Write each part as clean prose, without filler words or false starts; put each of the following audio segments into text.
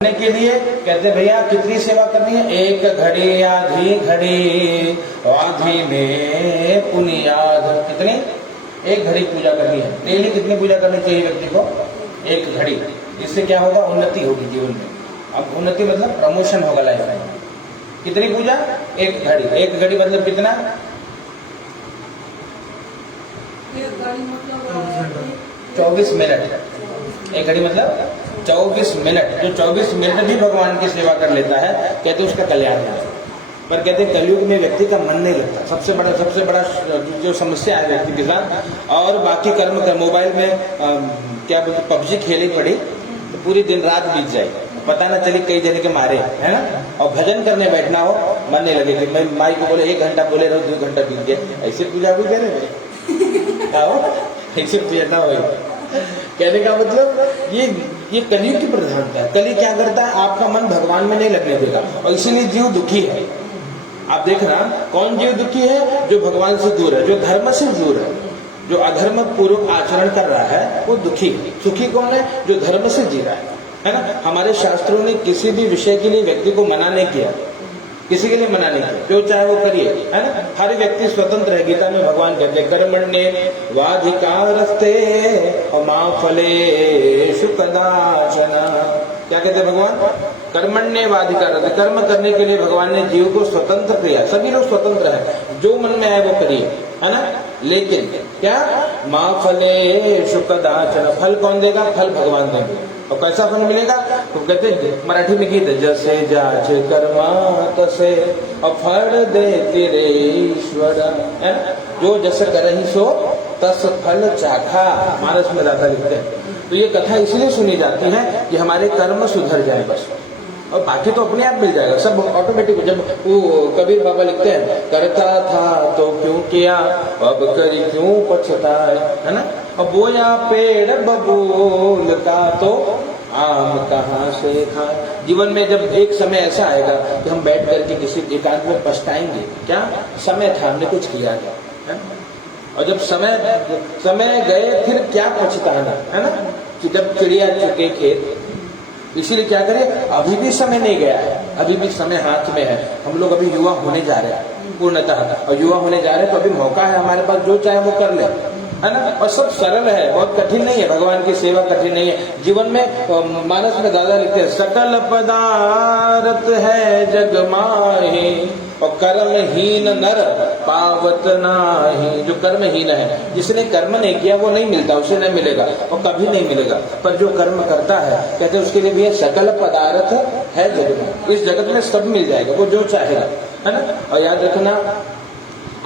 करने के लिए कहते भैया कितनी सेवा करनी है? एक घड़ी आधी घड़ी आधी में पुनियाद। कितनी? एक घड़ी पूजा करनी है। डेली कितनी पूजा करनी चाहिए व्यक्ति को? एक घड़ी। इससे क्या होगा? उन्नति होगी जीवन में। अब उन्नति मतलब प्रमोशन होगा लाइफ में। कितनी पूजा? एक घड़ी। एक घड़ी मतलब कितना? 24 मिनट। एक घड़ी मतलब 24 मिनट। जो 24 मिनट भी भगवान की सेवा कर लेता है कहते उसका कल्याण है। पर कहते कलयुग में व्यक्ति का मन नहीं लगता। सबसे बड़ा जो समस्या है व्यक्ति के साथ। और बाकी कर्म कर मोबाइल में क्या बोलते पबजी खेली पड़ी तो पूरी दिन रात बीत जाए, पता ना चली कई जने के मारे, है ना। और भजन करने बैठना हो, मन नहीं लगे कि मैं माई को बोले 1 घंटा बोले रहो, 2 घंटा बीत गया। ऐसे पूजा कोई करे भाई? ऐसे पूजा ना हो। कहने का मतलब ये कलयुग की प्रधानता है। कली क्या करता है? आपका मन भगवान में नहीं लगने देगा और इसीलिए जीव दुखी है। आप देखना कौन जीव दुखी है? जो भगवान से दूर है, जो धर्म से दूर है, जो अधर्म पूर्वक आचरण कर रहा है वो दुखी है। सुखी कौन है? जो धर्म से जी रहा है ना। हमारे शास्त्रों ने किसी भी विषय के लिए व्यक्ति को मना नहीं किया, किसी के लिए मना नहीं किया। जो चाहे वो करिए, है ना। हर व्यक्ति स्वतंत्र है। गीता में भगवान कहते हैं कर्मण्ये वाधिकारस्ते मा फलेषु कदाचन। क्या कहते हैं भगवान? कर्मण्ये वाधिकारस्ते। कर्म करने के लिए भगवान ने जीव को स्वतंत्र किया। सभी लोग स्वतंत्र है, जो मन में आए वो करिए, है ना। लेकिन क्या? मा फलेषु कदाचन। फल कौन देगा? फल भगवान देंगे। और कैसा फल मिलेगा? तो कहते मराठी में गीत जैसे जाच कर्मा तसे और फल देते रे ईश्वर, है ना। जो जैसे करही सो तस फल चाखा, मानस में दादा लिखते हैं। तो ये कथा इसलिए सुनी जाती है कि हमारे कर्म सुधर जाए बस, और बाकी तो अपने आप मिल जाएगा, सब ऑटोमेटिक। जब वो कबीर बाबा लिखते हैं करता था तो क्यों किया, अब करी क्यों पछताए, है ना। अब बोया पेड़ बबूल का तो आम कहाँ से खाए। जीवन में जब एक समय ऐसा आएगा कि हम बैठ करके किसी एकांत में पछताएंगे, क्या समय था हमने कुछ किया था, है? और जब समय गए फिर क्या पछताना, है ना। कि जब चिड़िया चुके खेत, इसीलिए क्या करें? अभी भी समय नहीं गया है, अभी भी समय हाथ में है। हम लोग अभी युवा होने जा रहे हैं पूर्णतः, और युवा होने जा रहे हैं तो अभी मौका है हमारे पास, जो चाहे वो कर ले, है ना। और सब सरल है, बहुत कठिन नहीं है। भगवान की सेवा कठिन नहीं है। जीवन में मानस में दादा लिखते हैं सकल पदार्थ है जग माहे और कर्महीन नर पावत नाही। जो कर्महीन है, जिसने कर्म नहीं किया वो नहीं मिलता, उसे नहीं मिलेगा और कभी नहीं मिलेगा। पर जो कर्म करता है कहते हैं उसके लिए भी सकल पदार्थ है जग में। इस जगत में सब मिल जाएगा, वो जो चाहेगा, है ना। और याद रखना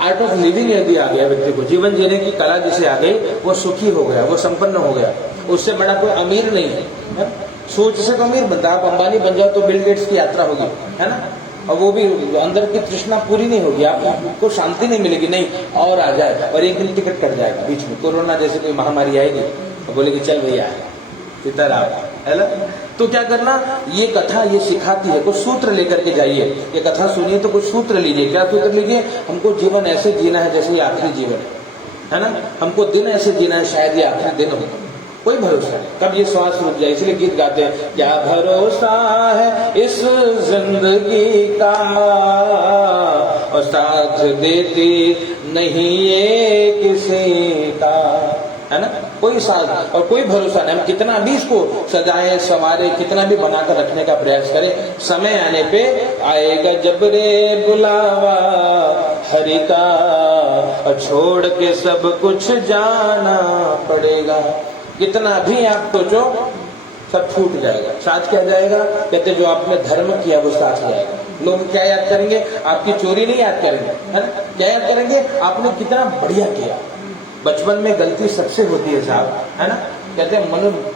आर्ट ऑफ लिविंग यदि आ गया व्यक्ति को, जीवन जीने की कला जिसे आ गई, वो सुखी हो गया, वो संपन्न हो गया। उससे बड़ा कोई अमीर नहीं है। सोच से तो अमीर बनता, आप अंबानी बन जाओ तो बिल गेट्स की यात्रा होगी, है ना। और वो भी अंदर की तृष्णा पूरी नहीं होगी, आपको शांति नहीं मिलेगी, नहीं और आ जाए। और एक दिन टिकट कट जाएगा बीच में, कोरोना जैसे कोई महामारी आएगी तो बोलेगी चल भैया सीताराम, है ना। तो क्या करना? ये कथा ये सिखाती है, कुछ सूत्र लेकर के जाइए। ये कथा सुनिए तो कुछ सूत्र लीजिए। क्या सूत्र लीजिए? हमको जीवन ऐसे जीना है जैसे ये आखिरी जीवन है ना। हमको दिन ऐसे जीना है शायद ये आखिरी दिन हो, कोई भरोसा नहीं कब ये श्वास रुक जाए। इसलिए गीत गाते हैं क्या भरोसा है इस जिंदगी का और साथ देती नहीं ये किसी का, है ना। कोई साथ और कोई भरोसा नहीं। हम कितना भी इसको सजाए संवारे, कितना भी बनाकर रखने का प्रयास करें, समय आने पे आएगा जब रे बुलावा हरि का और छोड़ के सब कुछ जाना पड़ेगा। कितना भी आप सोचो सब छूट जाएगा, साथ क्या जाएगा? कहते जो आपने धर्म किया वो साथ जाएगा। लोग क्या याद करेंगे? आपकी चोरी नहीं याद करेंगे, है ना। क्या याद करेंगे? आपने कितना बढ़िया किया। बचपन में गलती सबसे होती है साहब, है ना। कहते हैं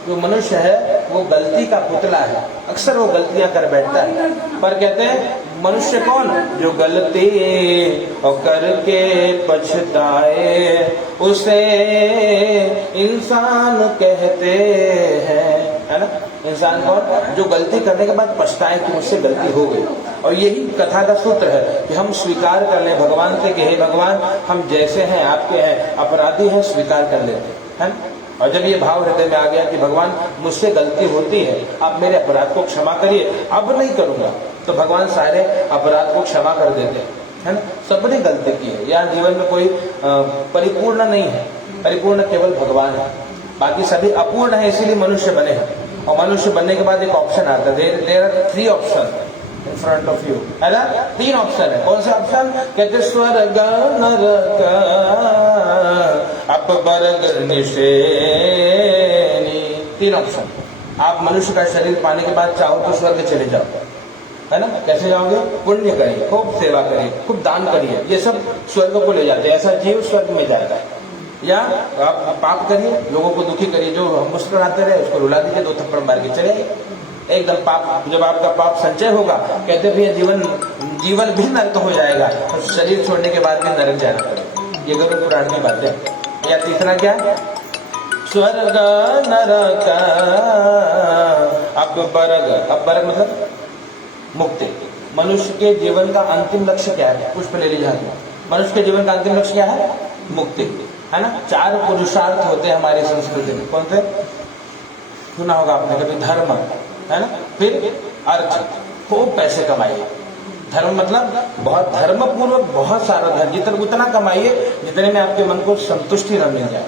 जो मनुष्य है वो गलती का पुतला है, अक्सर वो गलतियां कर बैठता है। पर कहते हैं मनुष्य कौन? जो गलती और करके पछताए उसे इंसान कहते हैं, है ना। इंसान कौन? जो गलती करने के बाद पछताए कि मुझसे गलती हो गई। और यही कथा का सूत्र है कि हम स्वीकार कर लें भगवान से कि हे भगवान हम जैसे हैं आपके हैं, अपराधी हैं, स्वीकार कर लेते हैं, है ना। और जब ये भाव हृदय में आ गया कि भगवान मुझसे गलती होती है, आप मेरे अपराध को क्षमा करिए, अब नहीं करूंगा, तो भगवान सारे अपराध को क्षमा कर देते हैं, है ना। सबने गलती की है, यहाँ जीवन में कोई परिपूर्ण नहीं है, परिपूर्ण केवल भगवान है, बाकी सभी अपूर्ण है, इसीलिए मनुष्य बने हैं। और मनुष्य बनने के बाद एक ऑप्शन आता है, there are 3 option in front of you, है ना। 3 ऑप्शन है। कौन से ऑप्शन? कहते स्वर्ग नरक अपवर्ग निषेनी, 3 ऑप्शन। आप मनुष्य का शरीर पाने के बाद चाहो तो स्वर्ग चले जाओ, है ना। कैसे जाओगे? पुण्य करिए, खूब सेवा करिए, खूब दान करिए, ये सब स्वर्ग को ले जाते हैं, ऐसा जीव स्वर्ग में जाता है। या आप पाप करिए, लोगों को दुखी करिए, जो मुस्कुराते रहे उसको रुला दीजिए, 2 थप्पड़ मार के चले एकदम पाप। जब आपका पाप संचय होगा, कहते भैया जीवन भी नरक हो जाएगा, और शरीर छोड़ने के बाद भी नरक जाना पड़ेगा। ये गरुड़ पुराण की बात है। या तीसरा क्या है? स्वर्ग नरक अपवर्ग मतलब मुक्ति। मनुष्य के जीवन का अंतिम लक्ष्य क्या है? पुष्प ले लीजिए हाथ में। मनुष्य के जीवन का अंतिम लक्ष्य क्या है? मुक्ति, है ना। 4 पुरुषार्थ होते हैं हमारी संस्कृति में। कौन से? सुना होगा आपने कभी? धर्म, है ना, फिर अर्थ, खूब पैसे कमाइए। धर्म मतलब बहुत धर्म पूर्वक बहुत सारा धर्म, उतना कमाइए जितने में आपके मन को संतुष्टि न मिल जाए,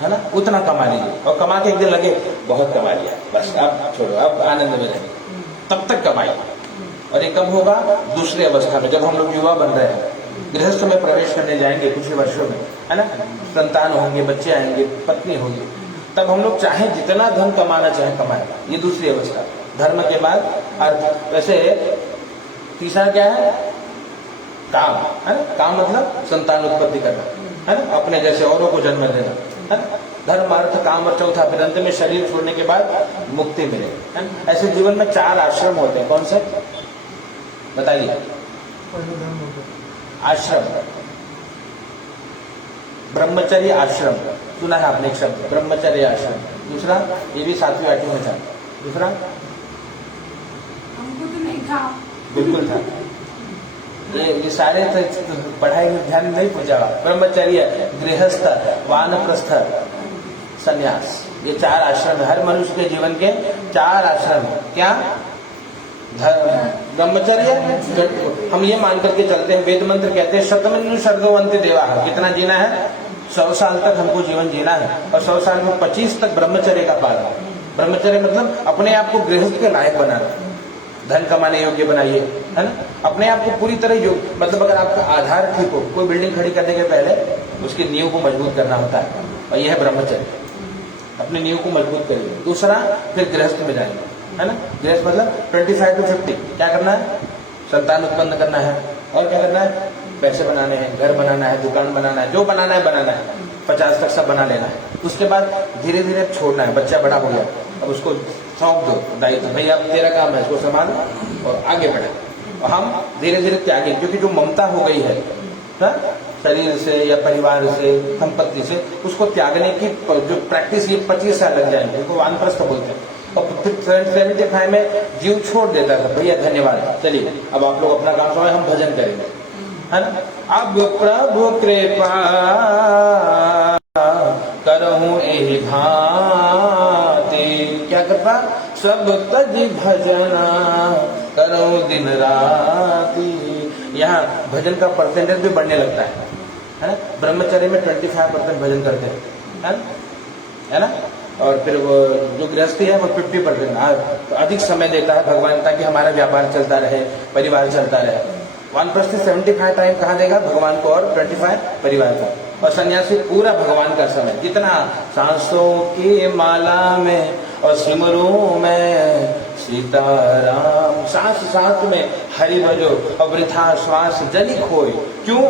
है ना, उतना कमा लीजिए। और कमा के एक दिन लगे बहुत कमा लिया, बस अब छोड़ो, अब आनंद में रहेंगे, तब तक कमाइए। और ये कब होगा? दूसरी अवस्था में, जब हम लोग युवा बन रहे हैं, गृहस्थ में प्रवेश करने जाएंगे कुछ ही वर्षों में, है ना, संतान होंगे, बच्चे आएंगे, पत्नी होगी, तब हम लोग चाहे जितना धन कमाना चाहे कमाए। ये दूसरी अवस्था। धर्म के बाद अर्थ। वैसे तीसरा क्या है? काम, है ना। काम मतलब संतान उत्पत्ति करना, है ना, अपने जैसे औरों को जन्म देना, है ना। धर्म, अर्थ, काम और चौथा फिर अंत में शरीर छोड़ने के बाद मुक्ति मिले, है ना। ऐसे जीवन में 4 आश्रम होते हैं। कौन से? बताइए। आश्रम, ब्रह्मचर्य आश्रम, सुना है आपने एक शब्द, ब्रह्मचर्य आश्रम। दूसरा, ये भी 7वीं 8वीं में था। दूसरा हमको तो नहीं था, बिल्कुल था। ये सारे पढ़ाई में ध्यान नहीं पहुंचा। ब्रह्मचर्य, गृहस्थ, वानप्रस्थ, संन्यास, ये 4 आश्रम है। हर मनुष्य के जीवन के 4 आश्रम। क्या? ब्रह्मचर्य, हम ये मान करके चलते हैं, वेद मंत्र कहते हैं शतमनु शर्दोवंति देवा, कितना जीना है? 100 साल तक हमको जीवन जीना है, और 100 साल में 25 तक ब्रह्मचर्य का पालन। ब्रह्मचर्य मतलब अपने आप को गृहस्थ के लायक बनाना, धन कमाने योग्य बनाइए, है ना। अपने आप को पूरी तरह योग्य, मतलब अगर आपका आधार ठीक हो, कोई बिल्डिंग खड़ी करने के पहले उसकी नींव को मजबूत करना होता है, और यह है ब्रह्मचर्य। अपनी नींव को मजबूत करिए। दूसरा, फिर गृहस्थ में जाएंगे, है ना। गृहस्थ मतलब 25 to 50 क्या करना है? संतान उत्पन्न करना है, और क्या करना है? पैसे बनाने हैं, घर बनाना है, दुकान बनाना है, जो बनाना है बनाना है, 50 तक सब बना लेना है। उसके बाद धीरे धीरे छोड़ना है। बच्चा बड़ा हो गया, अब उसको सौंप दो दायित्व, भाई अब तेरा काम है, इसको संभालो और आगे बढ़े। और हम धीरे धीरे त्यागे, क्योंकि जो ममता हो गई है ना, शरीर से या परिवार से, संपत्ति से, उसको त्यागने की जो प्रैक्टिस, ये 25 साल लग जाएंगे, उसको वानप्रस्थ बोलते हैं। और फिर 75 में जीव छोड़ देता था, भैया धन्यवाद, चलिए अब आप लोग अपना काम समय, हम भजन करेंगे, है ना। अब प्रभु कृपा करहूं एहि भांति, क्या कृपा? सब तज भजना करहूं दिन राति। यहाँ भजन का परसेंटेज भी बढ़ने लगता है ना। ब्रह्मचर्य में 25% भजन करते हैं, है ना। और फिर वो जो गृहस्थी है वो 50% अधिक समय देता है भगवान, ताकि हमारा व्यापार चलता रहे, परिवार चलता रहे। वानप्रस्थ 75 टाइम कहाँ देगा? भगवान को, और 25 परिवार को। और सन्यासी पूरा भगवान का समय, जितना सांसों की माला में और सिमरों में सीताराम, सांस सांस में हरि भजो और वृथा श्वास जनि खोए, क्यों?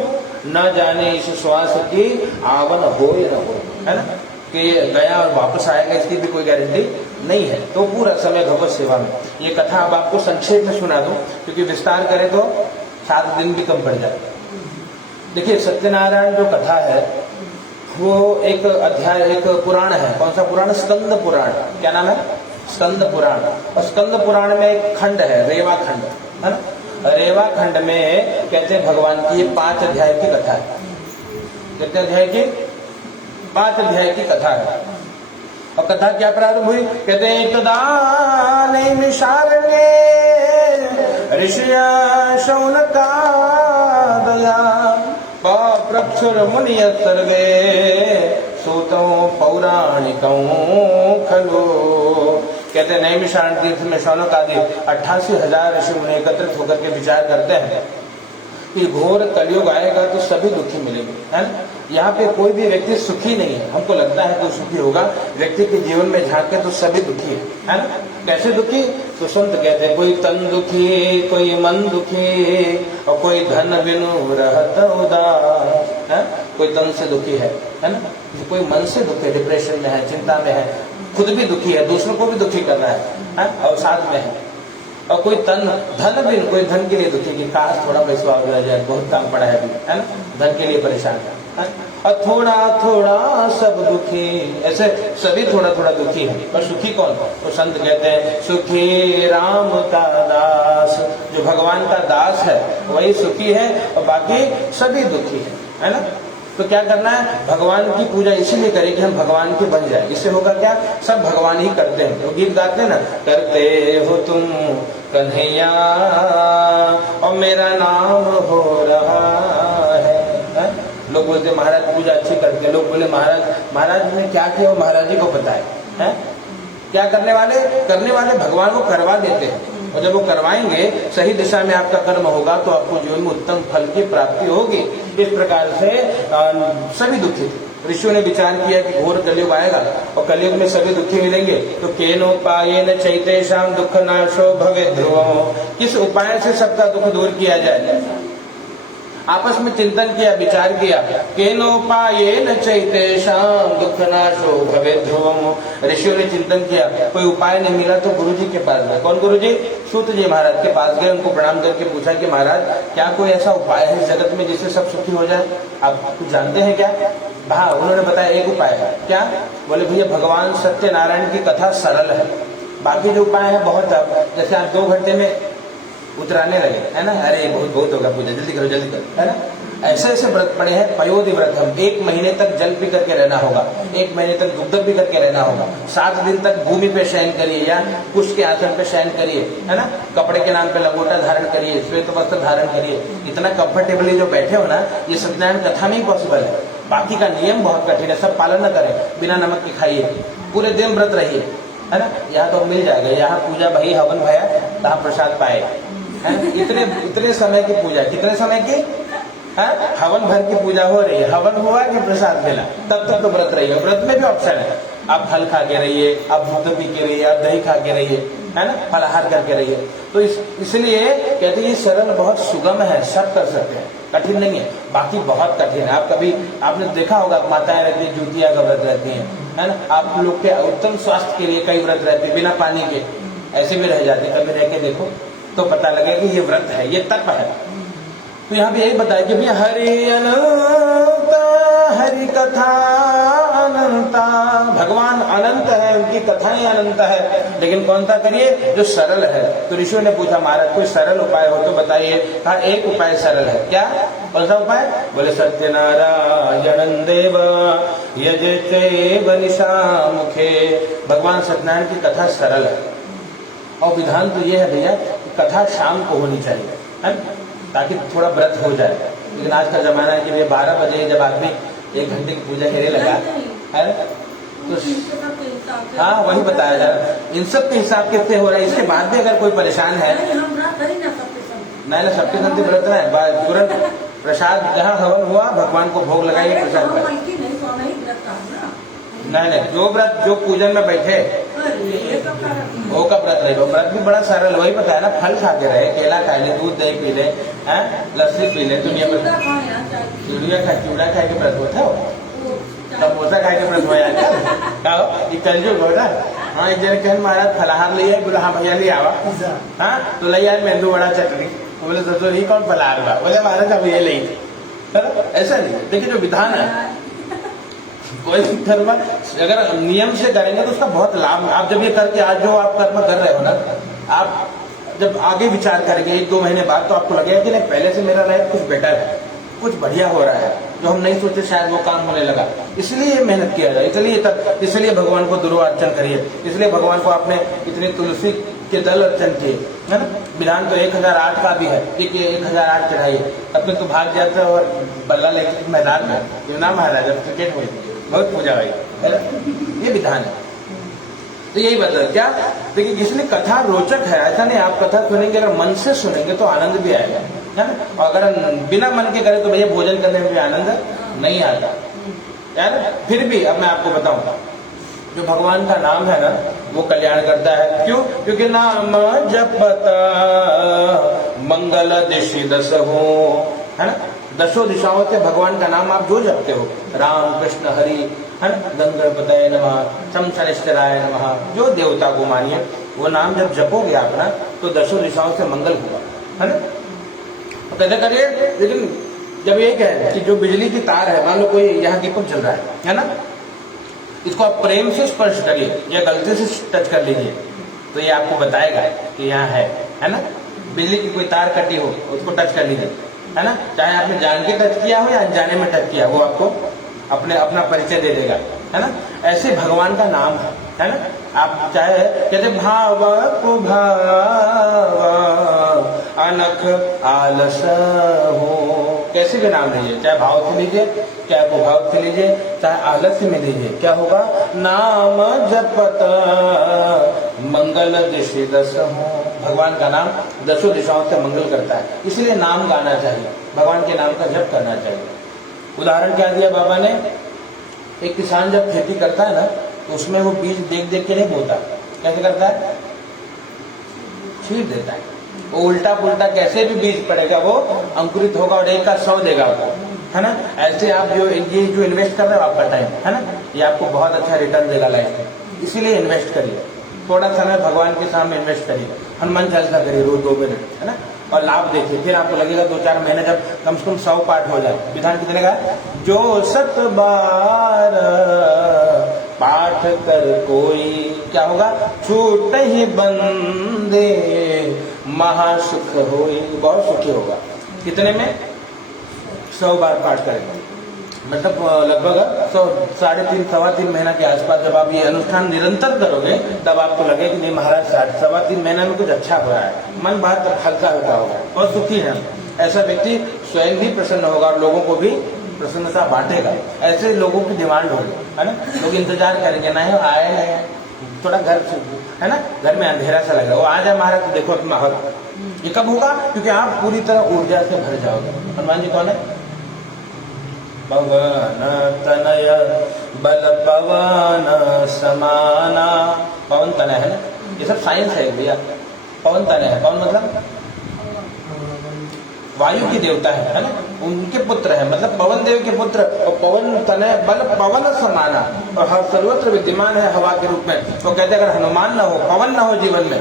न जाने इस श्वास की आवन होए न हो, है ना, कि गया और वापस आएगा इसकी भी कोई गारंटी नहीं है। तो पूरा समय भगवत सेवा में। ये कथा अब आपको संक्षेप में सुना दूं, क्योंकि विस्तार करें तो 7 दिन भी कम पड़ जाए। देखिए, सत्यनारायण जो कथा है वो एक अध्याय, एक पुराण है। कौन सा पुराण? स्कंद पुराण। क्या नाम है? स्कंद पुराण। और स्कंद पुराण में एक खंड है, रेवा खंड, है ना। रेवा खंड में कहते हैं भगवान की ये 5 अध्याय की कथा है। कितने अध्याय की? 5 अध्याय की कथा है। और कथा क्या प्रारंभ हुई, कहते हैं तदा नैमिषारण्ये ऋषिया शौनकादया पप्रक्षुर मुनिय सर्गे सूतो पौराणिकों खलु। कहते हैं नैमिषारण्य तीर्थ में शौनक आदि 88,000 ऋषि मुनि एकत्रित होकर के विचार करते हैं कि घोर कलयुग आएगा तो सभी दुखी मिलेंगे, है ना। यहाँ पे कोई भी व्यक्ति सुखी नहीं है, हमको लगता है कोई सुखी होगा, व्यक्ति के जीवन में झांके तो सभी दुखी है ना। कैसे दुखी, तो संत कहते हैं कोई तन दुखी, कोई मन दुखी और कोई धन बिनु रहत उदास, है। कोई तन से दुखी है ना, कोई मन से दुखी है, डिप्रेशन में है, चिंता में है, खुद भी दुखी है, दूसरों को भी दुखी कर रहा है और साथ में है। और कोई धन बिन, कोई धन के लिए दुखी कि काश थोड़ा पैसा आ जाए, बहुत काम पड़ा है अभी, है ना, धन के लिए परेशान है। और थोड़ा थोड़ा सब दुखी, ऐसे सभी थोड़ा थोड़ा दुखी है, पर सुखी कौन? तो संत कहते हैं सुखी राम का दास, जो भगवान का दास है वही सुखी है और बाकी सभी दुखी है ना। तो क्या करना है, भगवान की पूजा इसीलिए करें कि हम भगवान के बन जाए। इससे होगा क्या, सब भगवान ही करते हैं। तो गीत गाते हैं ना, करते हो तुम कन्हैया और मेरा नाम हो रहा है। लोग बोलते महाराज पूजा अच्छी करते हैं, लोग बोले महाराज ने क्या किया वो महाराज जी को पता है? क्या करने वाले भगवान को करवा देते हैं, और जब वो करवाएंगे सही दिशा में आपका कर्म होगा तो आपको जीवन में उत्तम फल की प्राप्ति होगी। इस प्रकार से सभी दुखी थे। ऋषियों ने विचार किया कि घोर कलयुग आएगा और कलयुग में सभी दुखी मिलेंगे, तो केनोपायेन चैतेषां दुख नाशो भवेत् ध्रुवम्, किस उपाय से सबका दुख दूर किया जाए। आपस में चिंतन किया, विचार किया, केनोपायेन चैतेषां दुख नाशो भवेत् ध्रुवम्। ऋषियों ने चिंतन किया, कोई उपाय नहीं मिला तो गुरुजी के पास गए। कौन गुरुजी? सूत जी महाराज के पास गए, उनको प्रणाम करके पूछा कि महाराज क्या कोई ऐसा उपाय है इस जगत में जिससे सब सुखी हो जाए, आप कुछ जानते हैं क्या? हाँ, उन्होंने बताया एक उपाय है। क्या? बोले भैया भगवान सत्यनारायण की कथा सरल है, बाकी जो उपाय है बहुत, जैसे आप 2 घंटे में उतराने लगे, है ना, अरे बहुत होगा पूजा, जल्दी करो, है ना। ऐसे ऐसे व्रत पड़े हैं, पयोधि व्रत, हम 1 महीने तक जल पी करके रहना होगा, 1 महीने तक दुग्ध पी करके रहना होगा, 7 दिन तक भूमि पे शयन करिए या कुश के आसन पे शयन करिए, है ना, कपड़े के नाम पे लंगोटा धारण करिए, श्वेत वस्त्र धारण करिए। इतना कंफर्टेबली जो बैठे हो ना, ये सत्यनारायण कथा में ही पॉसिबल है। बाकी का नियम बहुत कठिन है, सब पालन न करें, बिना नमक के खाइए, पूरे दिन व्रत रहिए, है ना। यहाँ तो मिल जाएगा, यहाँ पूजा भई हवन भया तहाँ प्रसाद पाए, इतने समय की पूजा, कितने समय की? हवन भर की पूजा हो रही है, हवन हुआ कि प्रसाद मिला, तब तक तो व्रत रहिए। व्रत में भी ऑप्शन है, आप फल खा के रहिए, आप दूध पी के रहिए, आप दही खा के रहिए, है ना, फलाहार करके रहिए। तो इसलिए कहते हैं ये सरल बहुत सुगम है, सब कर सकते हैं, कठिन नहीं है। बाकी बहुत कठिन है। आपने देखा होगा माताएं रहती है, जुतिया का व्रत रहती है ना। आप लोग के उत्तम स्वास्थ्य के लिए कई व्रत रहते हैं, बिना पानी के ऐसे भी रह जाते हैं, कभी रह के देखो तो पता लगे कि ये व्रत है, ये तप है। तो यहाँ पे यही बताया कि भैया हरि अनंत, हरि कथा अनंता, भगवान अनंत है, उनकी कथाएं अनंत है, लेकिन कौन सा करिए? जो सरल है। तो ऋषियों ने पूछा महाराज कोई सरल उपाय हो तो बताइए। कहा एक उपाय सरल है। क्या? कौन सा उपाय? बोले सत्यनारायण देव यजेते निशा मुखे, भगवान सत्यनारायण की कथा सरल है। और विधान तो ये है भैया कथा शाम को होनी चाहिए, है, ताकि थोड़ा व्रत हो जाए। लेकिन आज का जमाना है कि भैया 12 बजे जब आदमी 1 घंटे की पूजा करने लगा है, तो हाँ वही बताया जा रहा है। इन सब के हिसाब कितने हो रहा है, इसके बाद भी अगर कोई परेशान है, नहीं ना सबके साथ व्रत ना है, तुरंत प्रसाद जहाँ हवन हुआ भगवान को भोग लगाइए, प्रसाद नहीं, जो पूजन में बैठे वो का व्रत नहीं, व्रत भी बड़ा सरल, वही बताया ना, फल खा के रहे, केला खा ले, दूध दही पी ले, लस्सी पी ले, दुनिया में चूड़ा खाए के व्रत होता है, समोसा खाए के व्रत हो जाता है, कलयुग हो ना। हाँ एक जन कहन महाराज फलाहार ले आए, बोला हाँ भैया ले आवा, हाँ तो ले आए मेंदू वड़ा चटनी, बोले ससुर ही कौन फलाहार हुआ, बोले महाराज अब ये ले, ऐसा नहीं। देखिए जो विधान है कोई कर्म अगर नियम से करेंगे तो उसका बहुत लाभ। आप जब ये करके आज जो आप कर्म कर रहे हो ना, आप जब आगे विचार करेंगे 1-2 महीने बाद तो आपको लगेगा कि नहीं पहले से मेरा लाइफ कुछ बेटर है, कुछ बढ़िया हो रहा है। जो हम नहीं सोचते शायद वो काम होने लगा। इसलिए मेहनत किया जाए, इसलिए भगवान को दुर्वार्चन करिए, इसलिए भगवान को आपने इतने तुलसी के दल अर्चन किए, है ना। विधान तो 1008 का भी है कि 1008 चढ़ाइए, तब तक तो भाग जाते और बल्ला लेके मैदान में, ये ना महाराज क्रिकेट हुई बहुत पूजा हुई, है ना। ये विधान है। तो यही बता क्या, देखिए इसलिए कथा रोचक है, ऐसा नहीं आप कथा सुनेंगे अगर मन से सुनेंगे तो आनंद भी आएगा, है ना। और अगर बिना मन के करें तो भैया भोजन करने में भी आनंद नहीं आता, यार। फिर भी अब मैं आपको बताऊं, जो भगवान का नाम है ना वो कल्याण करता है। क्यों? क्योंकि नाम जपता मंगल दिशि दस हो, है ना। दसों दिशाओं से भगवान का नाम आप जो जपते हो, राम कृष्ण हरि, है ना, गंगणपतये नमः, शमशनिश्चराय नमः, जो देवता को मानिए वो नाम जब जपोगे आप ना तो दसों दिशाओं से मंगल होगा, है ना। पैदा करिए। लेकिन जब ये कहे कि जो बिजली की तार है, मान लो कोई यहाँ दीपक जल रहा है ना, इसको आप प्रेम से स्पर्श करिए या गलती से टच कर लीजिए तो ये आपको बताएगा कि यहाँ है ना। बिजली की कोई तार कटी हो उसको टच कर लीजिए, है ना, चाहे आपने जान के टच किया हो या अनजाने में टच किया, वो आपको अपना परिचय दे देगा, है ना। ऐसे भगवान का नाम है ना। आप चाहे कहते भाव को भाव अनख आलस हो, कैसे भी नाम लीजिए, चाहे भाव से लीजिए, चाहे वो भाव से लीजिए, चाहे आलस्य में लीजिए, क्या होगा, नाम जपत मंगल दिशि दस हो। भगवान का नाम दसों दिशाओं से मंगल करता है, इसलिए नाम गाना चाहिए, भगवान के नाम का जप करना चाहिए। उदाहरण क्या दिया बाबा ने, एक किसान जब खेती करता है ना तो उसमें वो बीज देख देख के नहीं बोता, कैसे करता है, छींट देता है। वो उल्टा पुल्टा कैसे भी बीज पड़ेगा वो अंकुरित होगा और 1 का 100 देगा वो, है ना। ऐसे आप जो इन्वेस्ट कर रहे हो आपका टाइम, है ना, ये आपको बहुत अच्छा रिटर्न देगा लाइफ में, इसीलिए इन्वेस्ट करिए। थोड़ा समय भगवान के सामने इन्वेस्ट करिए, हनुमान चालीसा करिए रोज 2 मिनट, है ना, और लाभ देखिए। फिर आपको लगेगा 2-4 महीने जब कम से कम 100 पाठ हो जाए। विधान कितने का, जो 7 बार पाठ कर कोई, क्या होगा, छूट ही बंदे महासुख होई, बहुत सुखी होगा। कितने में, 100 बार पाठ करेंगे, मतलब लगभग 3.5 सवा 3 महीना के आसपास जब आप ये अनुष्ठान निरंतर करोगे तब आपको लगे कि नहीं महाराज 3.5 महीने में कुछ अच्छा हो रहा है, मन बात हल्का हल्का होगा, बहुत सुखी है। ऐसा व्यक्ति स्वयं भी प्रसन्न होगा और लोगों को भी प्रसन्नता बांटेगा। ऐसे लोगों की डिमांड होगी, है ना, लोग इंतजार करेंगे, नहीं आए नहीं, थोड़ा घर है ना, घर में अंधेरा सा लगा, वो आ जाए महाराज तो देखो माहौल। ये कब होगा, क्योंकि आप पूरी तरह ऊर्जा से भर जाओगे। हनुमान जी कौन है, पवन तनय बल पवन समाना, पवन तनय है ना, ये सब साइंस है भैया। पवन तनय है, पवन मतलब वायु की देवता है ना, उनके पुत्र है, मतलब पवन देव के पुत्र। और पवन तनय बल पवन समाना, और हर सर्वत्र विद्यमान है हवा के रूप में। तो कहते अगर हनुमान ना हो, पवन ना हो जीवन में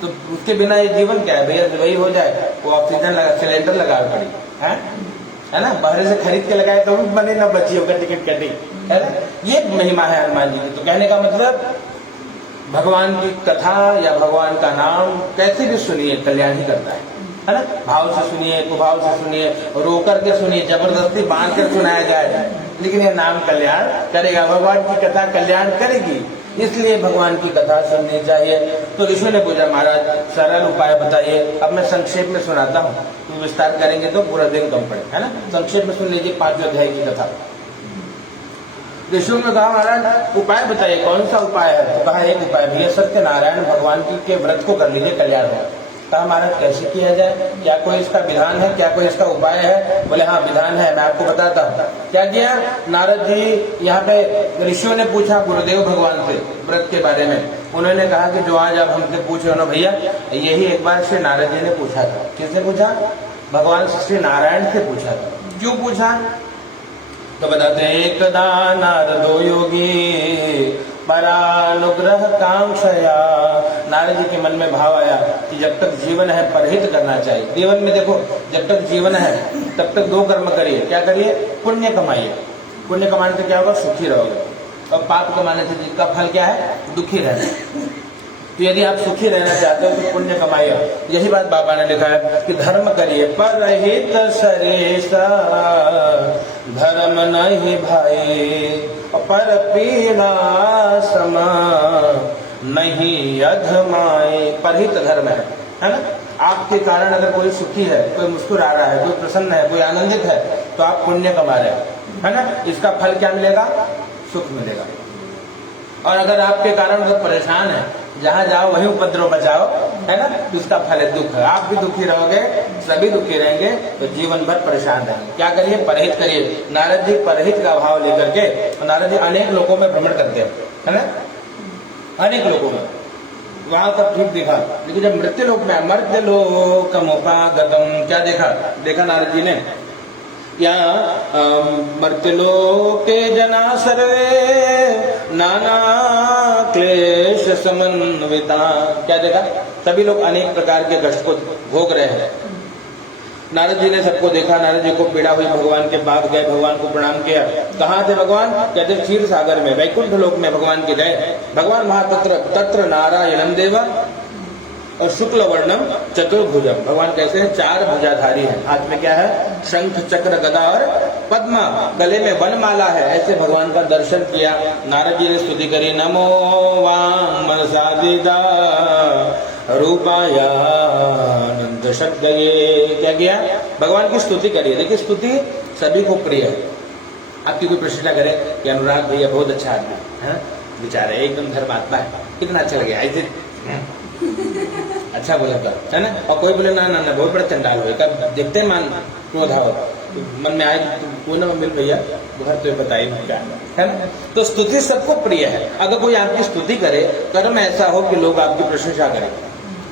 तो उसके बिना ये जीवन क्या है भैया, वही हो जाए वो ऑक्सीजन सिलेंडर लगा पड़ी है ना, बाहर से खरीद के लगाए तो बने ना बची होगा टिकट कटी, है ना। ये महिमा है हनुमान जी की। तो कहने का मतलब भगवान की कथा या भगवान का नाम कैसे भी सुनिए कल्याण ही करता है ना। भाव से सुनिए, कुभाव से सुनिए, रो करके सुनिए, जबरदस्ती बांध कर सुनाया जाए, लेकिन ये नाम कल्याण करेगा, भगवान की कथा कल्याण करेगी, इसलिए भगवान की कथा सुननी चाहिए। तो ऋषि ने पूछा महाराज सरल उपाय बताइए। अब मैं संक्षेप में सुनाता हूँ, तो विस्तार करेंगे तो पूरा दिन कम पड़े, है ना। संक्षेप में सुन लीजिए 5 अध्याय की कथा। ऋषियों ने कहा महाराज उपाय बताइए, कौन सा उपाय है। तो कहा एक उपाय भैया सत्यनारायण भगवान के व्रत को कर लीजिए, कल्याण होगा। कहा महाराज कैसे किया जाए, क्या कोई इसका विधान है, क्या कोई इसका उपाय है। बोले हाँ विधान है, मैं आपको बताता हूँ। क्या किया, नारद जी यहाँ पे ऋषियों ने पूछा गुरुदेव भगवान से व्रत के बारे में। उन्होंने कहा कि जो आज आप हमसे पूछ रहे हो ना भैया, यही एक बार श्री नारद जी ने पूछा था। किसने पूछा, भगवान श्री नारायण से पूछा था। क्यों पूछा, तो बताते हैं एकदा नारदो योगी परानुग्रह कांक्षया। नारद जी के मन में भाव आया कि जब तक जीवन है परहित करना चाहिए। जीवन में देखो जब तक जीवन है तब तक 2 कर्म करिए। क्या करिए, पुण्य कमाइए। पुण्य कमाने से क्या होगा, सुखी रहोगे, और पाप कमाने से जिसका फल क्या है, दुखी रहना। तो यदि आप सुखी रहना चाहते हो तो पुण्य कमाइए। यही बात बाबा ने लिखा है कि धर्म करिए परहित सरेसा, धर्म नहीं भाई पर पीड़ा समा, नहीं अधमाए। परहित धर्म है ना। आपके कारण अगर कोई सुखी है, कोई मुस्कुरा रहा है, कोई प्रसन्न है, कोई आनंदित है, तो आप पुण्य कमा रहे हैं, है ना। इसका फल क्या मिलेगा? सुख मिलेगा। और अगर आपके कारण वो परेशान है, जहां जाओ वहीं उपद्रव बचाओ, है ना, तो उसका फल है दुख है। आप भी दुखी रहोगे, सभी दुखी रहेंगे, तो जीवन भर परेशान रहेंगे। क्या करिए? परहित करिए। नारद जी परहित का भाव लेकर के, नारद जी अनेक लोगों में भ्रमण करते हैं, है ना, अनेक लोगों में। वहां तक ठीक देखा, लेकिन जब मृत्यु लोक में मर्त्य लोकमुपागतम, क्या देखा नारद जी ने? या मर्त्यलोके जना सर्वे नाना क्लेश समन्विता। क्या देखा? सभी लोग अनेक प्रकार के कष्ट को भोग रहे हैं। नारद जी ने सबको देखा, नारद जी को पीड़ा हुई, भगवान के पास गए, भगवान को प्रणाम किया। कहाँ थे भगवान? कहते क्षीर सागर में, वैकुंठ लोक में भगवान के गए। भगवान वहां तत्र नारायणम देवा और शुक्ल वर्णम चतुर्भुजम। भगवान कैसे हैं? चार भुजाधारी हैं। हाथ में क्या है? शंख चक्र गदा और पद्मा, गले में वनमाला है। ऐसे भगवान का दर्शन किया। नारद जी ने स्तुति करी, नमो वांग मनसादिदा रूपाया अनंत शक्तये। क्या किया? भगवान की स्तुति करिए। देखिए स्तुति सभी को प्रिय है। आपकी कोई प्रशंसा करे कि अनुराग भैया बहुत अच्छा आदमी है, बेचारे एकदम धर्मात्मा है, कितना अच्छा लगे, ऐसे अच्छा बोला था, है ना। और कोई बोले ना ना ना बहुत बड़ा चंडाल हो, कब देखते मान क्रोधा हो, तो मन में आए कोई ना मिल भैया घर तो बताइए क्या है ना। तो स्तुति सबको प्रिय है। अगर कोई आपकी स्तुति करे, कर्म ऐसा हो कि लोग आपकी प्रशंसा करें,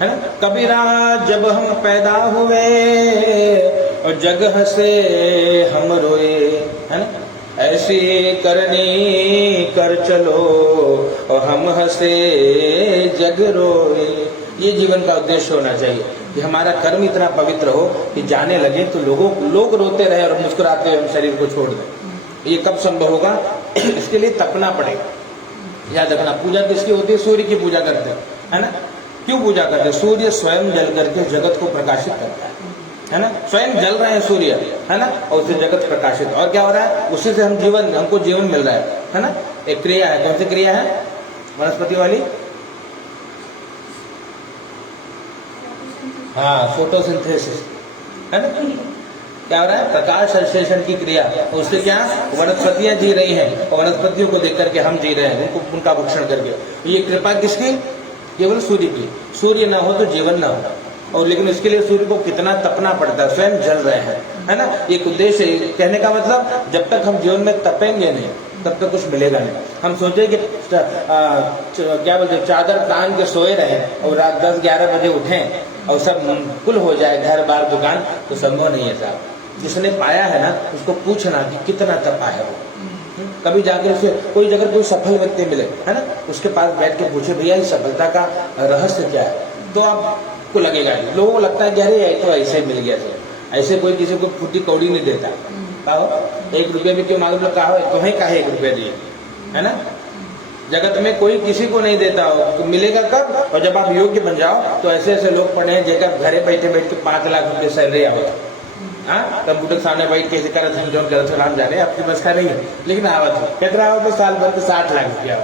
है ना। कबीरा जब हम पैदा हुए और जग हंसे हम रोए, है ना, ऐसी करनी कर चलो और हम हंसे जग रोए। ये जीवन का उद्देश्य होना चाहिए कि हमारा कर्म इतना पवित्र हो कि जाने लगे तो लोग रोते रहे और मुस्कुराते हुए हम शरीर को छोड़ दें। ये कब संभव होगा? इसके लिए तपना पड़ेगा। याद रखना, पूजा किसकी होती है? सूर्य की पूजा करते हैं, है ना। क्यों पूजा करते हैं? सूर्य स्वयं जल करके जगत को प्रकाशित करता है ना। स्वयं जल रहे हैं सूर्य, है ना, और उससे जगत प्रकाशित। और क्या हो रहा है? उसी से हमको जीवन मिल रहा है ना। एक क्रिया है, कौन सी क्रिया है? वनस्पति वाली, हाँ, फोटोसिंथेसिस, है ना। क्या हो रहा है? प्रकाश संश्लेषण की क्रिया। उससे क्या वनस्पतियां जी रही हैं और वनस्पतियों को देख करके हम जी रहे हैं, उनका भक्षण करके। ये कृपा किसकी? केवल सूर्य की। सूर्य ना हो तो जीवन ना हो। और लेकिन इसके लिए सूर्य को कितना तपना पड़ता है, स्वयं जल रहे हैं, है ना। एक उद्देश्य कहने का मतलब, जब तक हम जीवन में तपेंगे नहीं तब तक कुछ मिलेगा नहीं। हम सोचे कि क्या बोलते, चादर तान के सोए रहे और रात 10-11 बजे उठें और सब कुल हो जाए, घर बार दुकान, तो संभव नहीं है साहब। जिसने पाया है ना उसको पूछना कि कितना तपा है वो। कभी जाकर उसे कोई जगह कोई सफल व्यक्ति मिले, है ना, उसके पास बैठ के पूछे भैया इस सफलता का रहस्य क्या है, तो आपको लगेगा, लोगों को लगता है कि अरे तो ऐसे मिल गया था। ऐसे कोई किसी को फूटी कौड़ी नहीं देता। कहो 1 रुपये में क्यों मालूम, कहा तुम्हें कहा 1 रुपये दिए, है ना। जगत में कोई किसी को नहीं देता हो, तो मिलेगा कब? और जब आप योग्य बन जाओ। तो ऐसे ऐसे लोग पढ़े हैं जेकर घरे बैठे बैठ के 5 लाख रुपये सैलरी आओ, हाँ, कंप्यूटर सामने बैठ के कर राम जाने आपकी बस का नहीं है, लेकिन आवत कितना आओ तो साल भर के 60 लाख रुपया हो।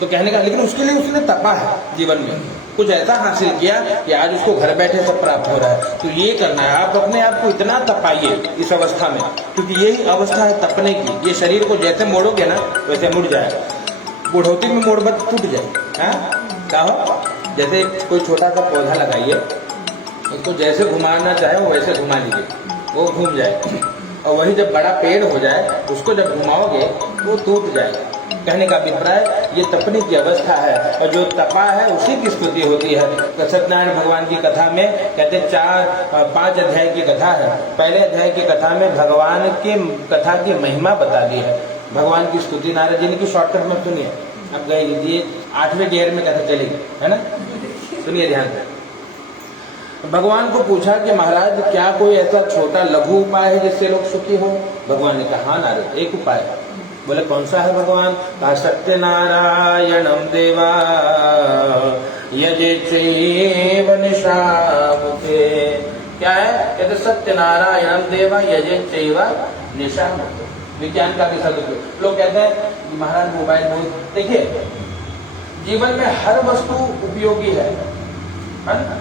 तो कहने का, लेकिन उसके लिए उसने तपा है, जीवन में कुछ ऐसा हासिल किया कि आज उसको घर बैठे सब प्राप्त हो रहा है। तो ये करना है, आप अपने आप को इतना तपाइए इस अवस्था में, क्योंकि यही अवस्था है तपने की। ये शरीर को जैसे मोड़ोगे ना वैसे मुड़ जाएगा। बुढ़ौती में मोड़ बद टूट जाए, क्या हो? जैसे कोई छोटा सा पौधा लगाइए, उसको जैसे घुमाना चाहे वो वैसे घुमा लीजिए, वो घूम जाए। और वही जब बड़ा पेड़ हो जाए उसको जब घुमाओगे वो टूट जाएगा। कहने का अभिप्राय ये तपने की अवस्था है, और जो तपा है उसी की स्तुति होती है। सत्यनारायण भगवान की कथा में कहते 5 अध्याय की कथा है। पहले अध्याय की कथा में भगवान की कथा की महिमा बता दी है, भगवान की स्तुति। नारद जी ने की शॉर्टकट में सुनिए, अब गए ये 8वें गियर में कथा चलेगी, है ना, सुनिए ध्यान से। भगवान को पूछा कि महाराज क्या कोई ऐसा छोटा लघु उपाय है जिससे लोग सुखी हो? भगवान ने कहा, हाँ नारद, एक उपाय है। बोले कौन सा है भगवान? कहा सत्यनारायणम देवा यजेच्चैव निशामुखे। क्या है? कहते सत्यनारायण देवा यजेच्चैव निशामुखे। विज्ञान का भी सदुपयोग। लोग कहते हैं कि महाराज मोबाइल बहुत, देखिए जीवन में हर वस्तु उपयोगी है ना?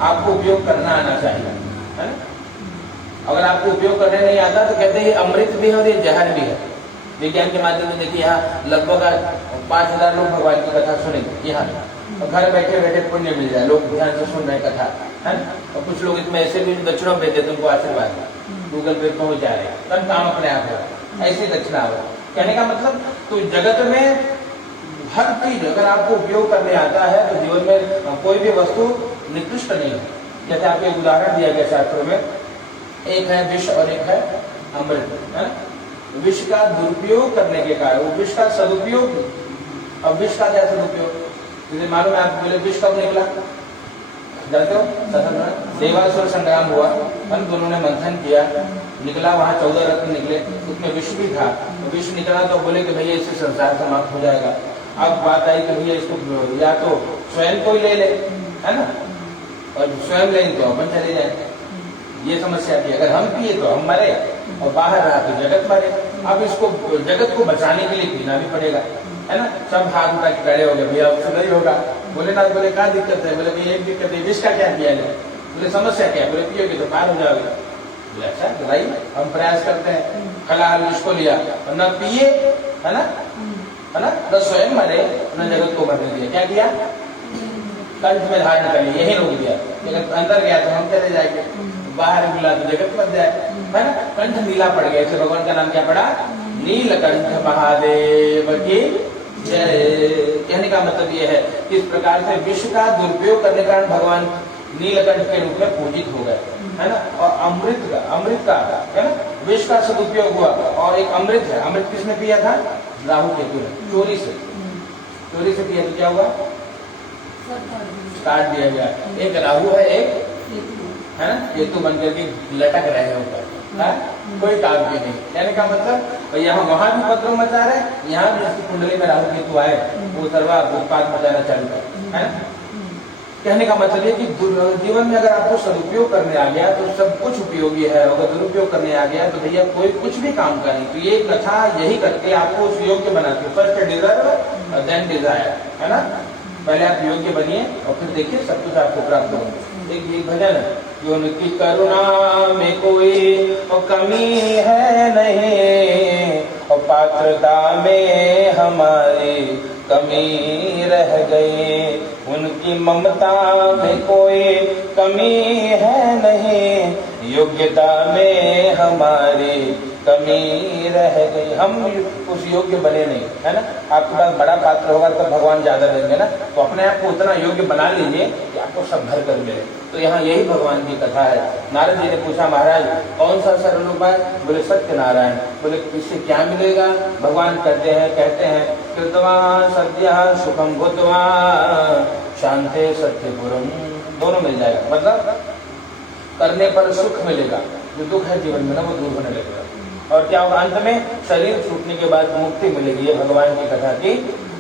आपको उपयोग करना आना चाहिए, है ना? अगर आपको उपयोग करने नहीं आता तो कहते हैं ये अमृत भी है और ये जहर भी है। विज्ञान के माध्यम से देखिए यहाँ लगभग 5,000 लोग भगवान की कथा सुनेंगे यहाँ, और घर बैठे बैठे पुण्य मिल जाए, लोग ध्यान से सुन रहे कथा, है ना? और कुछ लोग इसमें ऐसे भी दक्षिणों भेज देते उनको आशीर्वाद, गूगल पे पहुंच जा रहे हैं, तब काम अपने आप हो, ऐसी दक्षिणा हो। कहने का मतलब तो जगत में हर चीज अगर आपको उपयोग करने आता है तो जीवन में कोई भी वस्तु निकृष्ट नहीं है। जैसे आपको एक उदाहरण दिया गया शास्त्रों में, एक है विष और एक है अमृत, है ना? विष का दुरुपयोग करने के कारण वो विष का सदुपयोग। अब विष का क्या सदुपयोग? जैसे मालूम है आपको, बोले विष कब निकला जानते हो? देवासुर संग्राम हुआ, हम दोनों ने मंथन किया, निकला वहां 14 रत्न निकले, उसमें विष भी था। तो विष निकला तो बोले कि भैया इससे संसार समाप्त हो जाएगा। अब बात आई कि भैया इसको या तो स्वयं कोई ले ले, है ना? और स्वयं लेंगे तो अपन चले जाए, ये समस्या थी। अगर हम पिए तो हम मरे और बाहर रहा तो जगत मरे। अब इसको जगत को बचाने के लिए पीना भी पड़ेगा, है ना? सब हाथ उठा के खड़े हो गए, भैया उससे नहीं होगा। बोले ना, बोले क्या दिक्कत है? बोले भैया एक दिक्कत है, विष का क्या किया जाए? बोले समस्या क्या? बोले पियोगे तो पार हो जाओगे। बोले अच्छा तो भाई हम प्रयास करते हैं, खलाल विष को लिया और न पिए, है ना, है ना? न स्वयं मरे न जगत को मरने दिया। क्या किया? कंठ में धारण कर लिया, यही रोक दिया। जगत अंदर गया तो हम चले जाएंगे, बाहर मिला तो जगत मर जाए, है ना? कंठ नीला पड़ गया, इससे भगवान का नाम क्या पड़ा? नीलकंठ महादेव की जय। कहने का मतलब ये है कि इस प्रकार से विष का दुरुपयोग करने के कारण भगवान नीलकंठ के रूप में पूजित हो गए, है ना? और अमृत का है ना, विष का सदुपयोग हुआ। और एक अमृत है, अमृत किसने पिया था? राहु केतु ने, चोरी से पिया तो क्या हुआ? काट दिया गया। एक राहु है, एक है ना केतु बन करके लटक रहे हैं ऊपर, कोई काम भी नहीं। कहने का मतलब यहाँ वहां भी उपद्रव मचा रहे, यहाँ भी इसकी कुंडली में राहु केतु आए, वो सर्वा उत्पाद मचाना चालू है ना? कहने का मतलब ये कि जीवन में अगर आपको सदुपयोग करने आ गया तो सब कुछ उपयोगी है, अगर दुरुपयोग करने आ गया तो भैया कोई कुछ भी काम का नहीं। तो ये कथा यही करके आपको उस योग्य बनाती है। फर्स्ट डिजर्व देन डिजायर, है ना? पहले आप योग्य बनिए और फिर देखिए सब कुछ आपको प्राप्त होगा। एक भजन है, उनकी करुणा में कोई कमी है नहीं, और पात्रता में हमारी कमी रह गई। उनकी ममता में कोई कमी है नहीं, योग्यता में हमारी कमी रह गई। हम उस योग्य बने नहीं, है ना? आपके पास बड़ा पात्र होगा तो भगवान ज्यादा देंगे ना, तो अपने आप को उतना योग्य बना लीजिए कि आपको सब भर कर मिले। तो यहाँ यही भगवान की कथा है। नारद जी ने पूछा, महाराज कौन सा सरल उपाय? बोले सत्यनारायण। बोले इससे क्या मिलेगा? भगवान कहते हैं कृतवा सद्य सुखम भूतवा शांते सत्यपुरम, दोनों मिल जाएगा। मतलब करने पर सुख मिलेगा, जो दुख है जीवन में ना वो दूर होने लगेगा। और क्या होगा? अंत में शरीर छूटने के बाद मुक्ति मिलेगी। ये भगवान की कथा की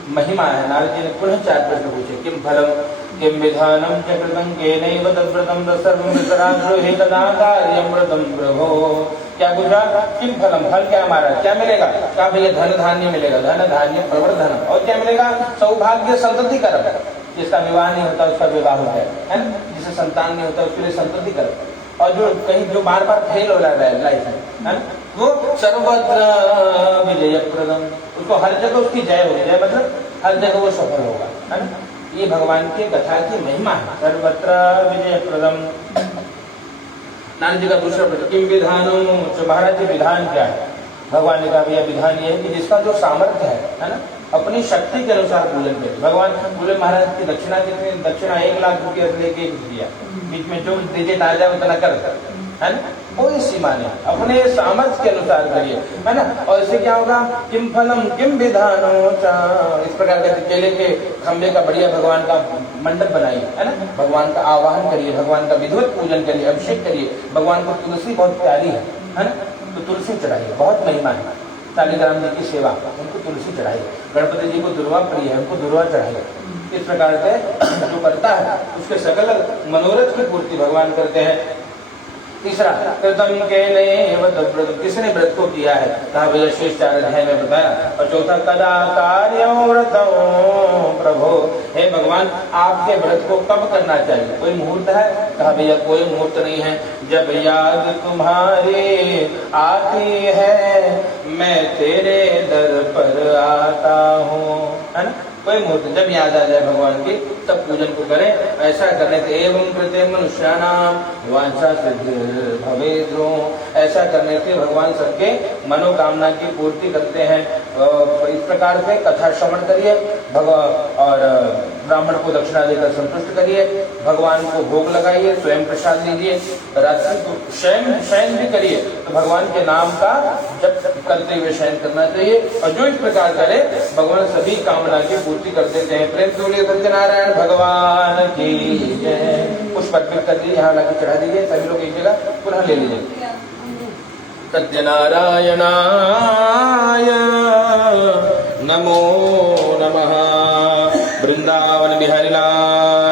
महिमा है। नारद जी ने पुनः 4 प्रश्न पूछे। किम फलम किम विधानम च कृतं केनैव तद्व्रतं तत्सर्वं वितराग्रहे तदा कार्यं व्रतं प्रभो। क्या पूछा? किम फलम, फल क्या हमारा, क्या मिलेगा? क्या भैया धन धान्य मिलेगा, धन धान्य प्रवर्धन। और क्या मिलेगा? सौभाग्य संतति कर, जिसका विवाह नहीं होता उसका विवाह हो जाए, है ना? जिसे संतान नहीं होता उसके लिए संतति कर। और जो कहीं जो बार बार फेल हो रहा है लाइफ में, है ना, वो सर्वत्र विजय प्रदम, उसको हर जगह उसकी जय होगी। जय मतलब हर जगह वो सफल होगा, है ना? ये भगवान की कथा की महिमा है। सर्वत्र विजय प्रदम। नारद जी का दूसरा प्रश्न, किम विधानम, महाराज जी विधान क्या है? भगवान ने कहा भैया विधान ये है कि जिसका जो सामर्थ्य है ना, अपनी शक्ति के अनुसार पूजन करे। भगवान बोले महाराज की दक्षिणा कितनी? दक्षिणा 1 लाख रुपया से लेके दिया, बीच में जो दीजिए आ जाए उतना कर, है ना? कोई सीमा नहीं, अपने सामर्थ्य के अनुसार करिए, है ना? और इससे क्या होगा? किम फलम किम विधानो चा, इस प्रकार के केले के खंबे का बढ़िया भगवान का मंडप बनाइए, है ना? भगवान का आवाहन करिए, भगवान का विधिवत पूजन करिए, अभिषेक करिए। भगवान को तुलसी बहुत प्यारी है ना? तो तुलसी चढ़ाइए, बहुत महिमा है। शालिग्राम जी की सेवा, उनको तुलसी चढ़ाइए। गणपति जी को दुर्वा प्रिय है, उनको दुर्वा चढ़ाइए। इस प्रकार से जो करता है उसके सकल मनोरथ की पूर्ति भगवान करते हैं। तीसरा, कृतम के व्रत, किसने व्रत को किया है, कहा भैया शेष 4 अध्याय में बताया। और चौथा, कदा कार्यो व्रतो प्रभो, हे भगवान आपके व्रत को कब करना चाहिए, कोई मुहूर्त है, कहा भैया कोई मुहूर्त नहीं है। जब याद तुम्हारी आती है मैं तेरे दर पर आता हूँ, है ना, कोई मुहूर्त जब याद आ जाए भगवान की तब पूजन को करें। ऐसा करने से एवं कृते मनुष्याणाम वांछा सिद्धि भवेद्रो, ऐसा करने से भगवान सबके मनोकामना की पूर्ति करते हैं। इस प्रकार से कथा श्रवण करिए और ब्राह्मण को दक्षिणा देकर संतुष्ट करिए, भगवान को भोग लगाइए, स्वयं प्रसाद लीजिए, रात्रि को शयन भी करिए, तो भगवान के नाम का जप करते हुए शयन करना चाहिए। और जो इस प्रकार करे भगवान सभी कामना की पूर्ति कर देते हैं। प्रेम से बोलिए सत्यनारायण भगवान की जय। पुष्प अर्पित कर दीजिए, यहाँ लाके चढ़ा दीजिए, सभी लोग एक जगह पुनः ले लीजिए। सत्यनारायणाय नमो नमः। वृंदावन बिहारी लाल